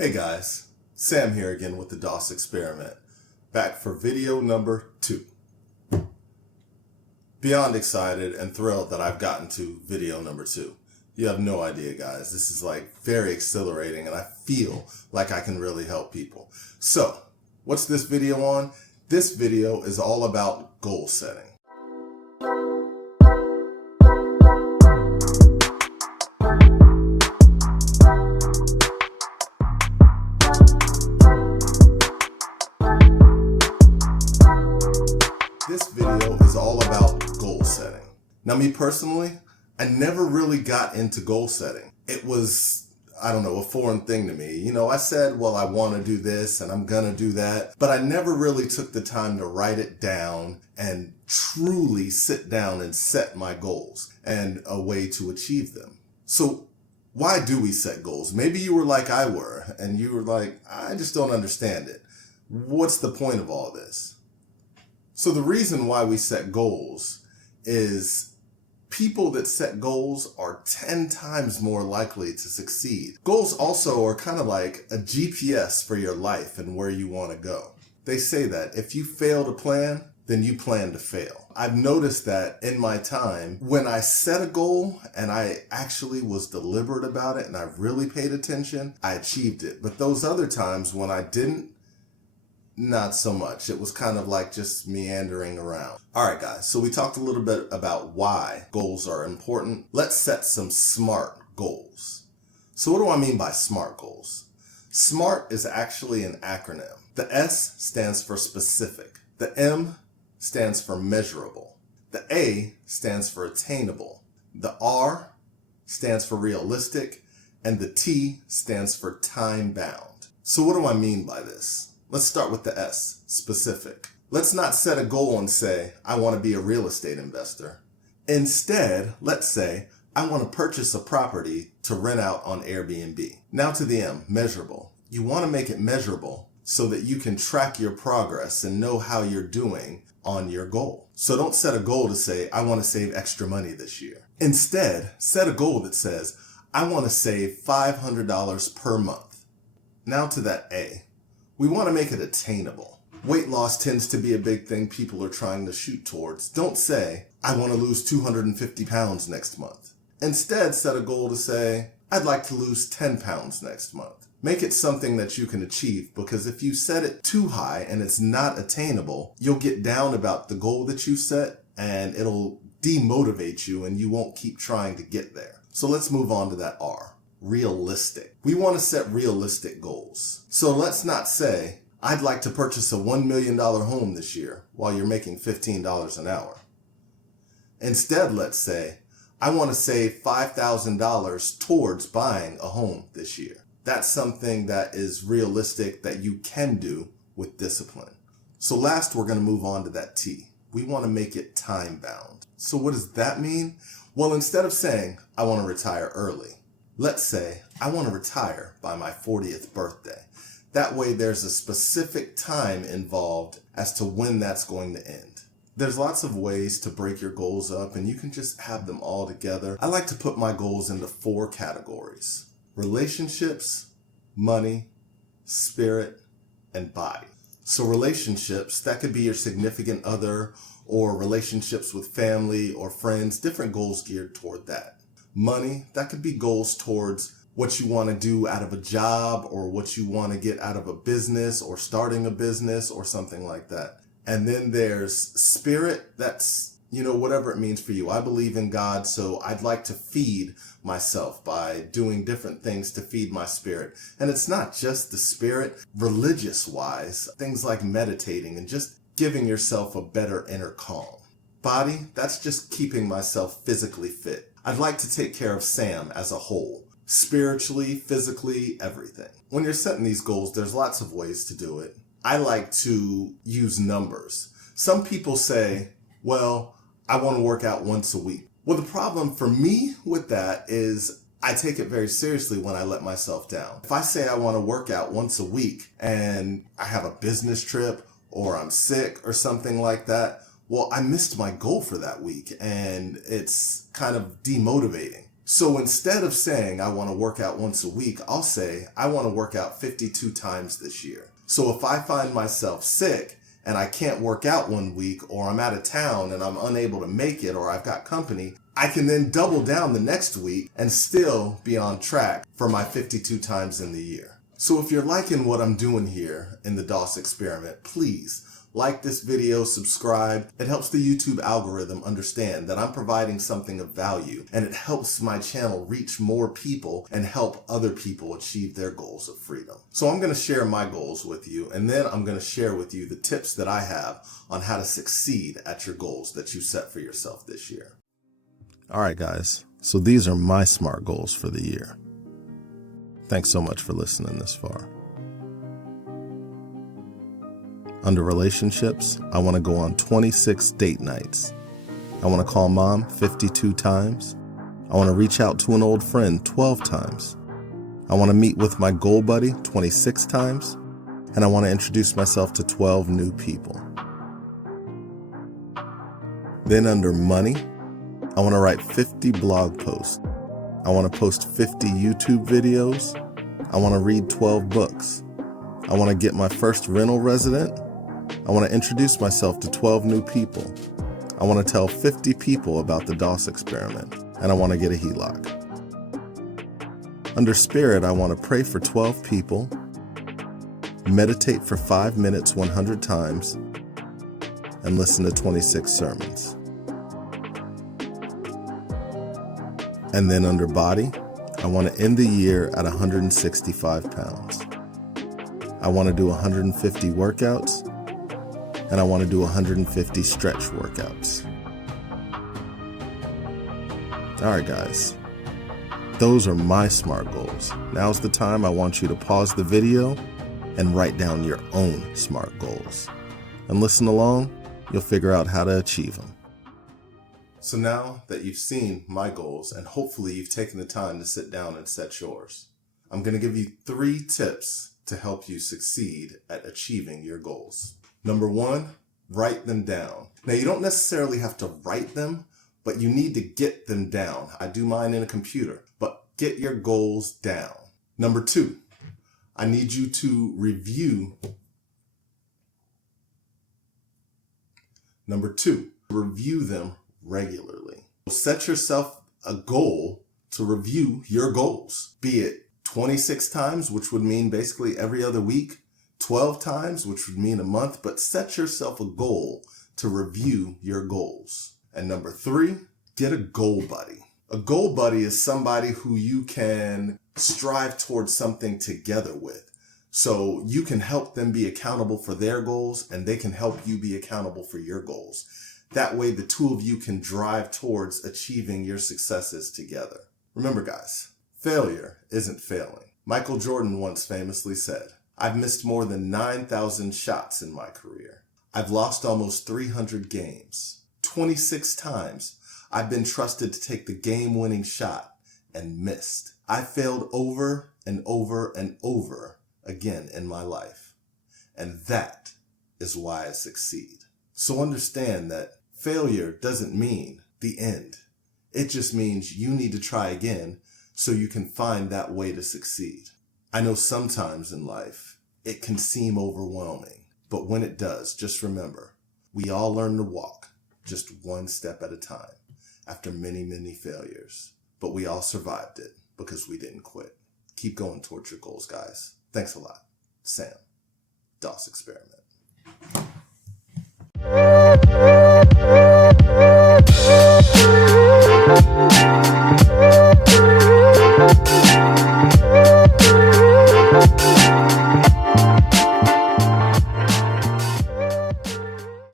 Hey guys, Sam here again with the DOS Experiment, back for video number 2. Beyond excited and thrilled that I've gotten to video number 2. You have no idea, guys. This is very exhilarating and I feel like I can really help people. So, what's this video on? This video is all about goal setting. This video is all about goal setting. Now, me personally, I never really got into goal setting. It was, a foreign thing to me. I said, well, I want to do this and I'm gonna do that, but I never really took the time to write it down and truly sit down and set my goals and a way to achieve them. So why do we set goals? Maybe you were like I were and you were like, I just don't understand it. What's the point of all this? So the reason why we set goals is people that set goals are 10 times more likely to succeed. Goals also are kind of like a GPS for your life and where you want to go. They say that if you fail to plan, then you plan to fail. I've noticed that in my time, when I set a goal and I actually was deliberate about it and I really paid attention, I achieved it. But those other times when I didn't, not so much. It was kind of like just meandering around. All right, guys, so we talked a little bit about why goals are important. Let's set some SMART goals. So what do I mean by SMART goals? SMART is actually an acronym. The S stands for specific. The M stands for measurable. The A stands for attainable. The R stands for realistic. And the T stands for time bound. So what do I mean by this? Let's start with the S, specific. Let's not set a goal and say, I want to be a real estate investor. Instead, let's say, I want to purchase a property to rent out on Airbnb. Now to the M, measurable. You want to make it measurable so that you can track your progress and know how you're doing on your goal. So don't set a goal to say, I want to save extra money this year. Instead, set a goal that says, I want to save $500 per month. Now to that A. We want to make it attainable. Weight loss tends to be a big thing people are trying to shoot towards. Don't say, I want to lose 250 pounds next month. Instead, set a goal to say, I'd like to lose 10 pounds next month. Make it something that you can achieve, because if you set it too high and it's not attainable, you'll get down about the goal that you set and it'll demotivate you and you won't keep trying to get there. So let's move on to that R. Realistic. We want to set realistic goals. So let's not say, I'd like to purchase a $1 million home this year while you're making $15 an hour. Instead, let's say, I want to save $5,000 towards buying a home this year. That's something that is realistic that you can do with discipline. So last, we're going to move on to that T. We want to make it time bound. So what does that mean? Well, instead of saying, I want to retire early, let's say I want to retire by my 40th birthday. That way there's a specific time involved as to when that's going to end. There's lots of ways to break your goals up and you can just have them all together. I like to put my goals into 4 categories: relationships, money, spirit, and body. So relationships, that could be your significant other or relationships with family or friends, different goals geared toward that. Money, that could be goals towards what you want to do out of a job or what you want to get out of a business or starting a business or something like that. And then there's spirit, that's, whatever it means for you. I believe in God, so I'd like to feed myself by doing different things to feed my spirit. And it's not just the spirit, religious-wise, things like meditating and just giving yourself a better inner calm. Body, that's just keeping myself physically fit. I'd like to take care of Sam as a whole, spiritually, physically, everything. When you're setting these goals, there's lots of ways to do it. I like to use numbers. Some people say, well, I want to work out once a week. Well, the problem for me with that is I take it very seriously when I let myself down. If I say I want to work out once a week and I have a business trip or I'm sick or something like that, well, I missed my goal for that week and it's kind of demotivating. So instead of saying I want to work out once a week, I'll say I want to work out 52 times this year. So if I find myself sick and I can't work out one week, or I'm out of town and I'm unable to make it, or I've got company, I can then double down the next week and still be on track for my 52 times in the year. So if you're liking what I'm doing here in the DOS experiment, please like this video, subscribe. It helps the YouTube algorithm understand that I'm providing something of value, and it helps my channel reach more people and help other people achieve their goals of freedom. So I'm going to share my goals with you, and then I'm going to share with you the tips that I have on how to succeed at your goals that you set for yourself this year. All right, guys. So these are my SMART goals for the year. Thanks so much for listening this far. Under relationships, I want to go on 26 date nights. I want to call mom 52 times. I want to reach out to an old friend 12 times. I want to meet with my goal buddy 26 times. And I want to introduce myself to 12 new people. Then under money, I want to write 50 blog posts. I want to post 50 YouTube videos. I want to read 12 books. I want to get my first rental resident. I want to introduce myself to 12 new people. I want to tell 50 people about the DOS experiment, and I want to get a HELOC. Under spirit, I want to pray for 12 people, meditate for 5 minutes 100 times, and listen to 26 sermons. And then under body, I want to end the year at 165 pounds. I want to do 150 workouts, and I want to do 150 stretch workouts. All right, guys. Those are my SMART goals. Now's the time I want you to pause the video and write down your own SMART goals. And listen along, you'll figure out how to achieve them. So now that you've seen my goals, and hopefully you've taken the time to sit down and set yours, I'm going to give you 3 tips to help you succeed at achieving your goals. Number 1, write them down. Now, you don't necessarily have to write them, but you need to get them down. I do mine in a computer, but get your goals down. Number 2, I need you to review. Number 2, review them regularly. Set yourself a goal to review your goals, be it 26 times, which would mean basically every other week, 12 times, which would mean a month, but set yourself a goal to review your goals. And number 3, get a goal buddy. A goal buddy is somebody who you can strive towards something together with. So you can help them be accountable for their goals, and they can help you be accountable for your goals. That way, the two of you can drive towards achieving your successes together. Remember, guys, failure isn't failing. Michael Jordan once famously said, "I've missed more than 9,000 shots in my career. I've lost almost 300 games. 26 times, I've been trusted to take the game-winning shot and missed. I failed over and over and over again in my life. And that is why I succeed." So understand that failure doesn't mean the end. It just means you need to try again so you can find that way to succeed. I know sometimes in life it can seem overwhelming, but when it does, just remember, we all learn to walk just one step at a time after many, many failures. But we all survived it because we didn't quit. Keep going towards your goals, guys. Thanks a lot. Sam, DOS Experiment.